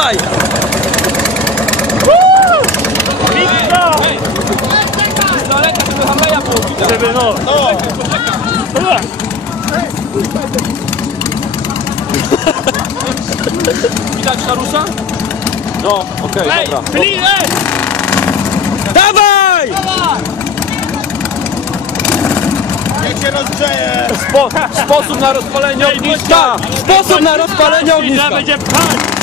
Daj! Żeby no! Widać Harusa? No, okej, dobra. Dawaj! Niech się rozgrzeje! Sposób na rozpalenie ogniska! Sposób na rozpalenie ogniska! Będzie pchać!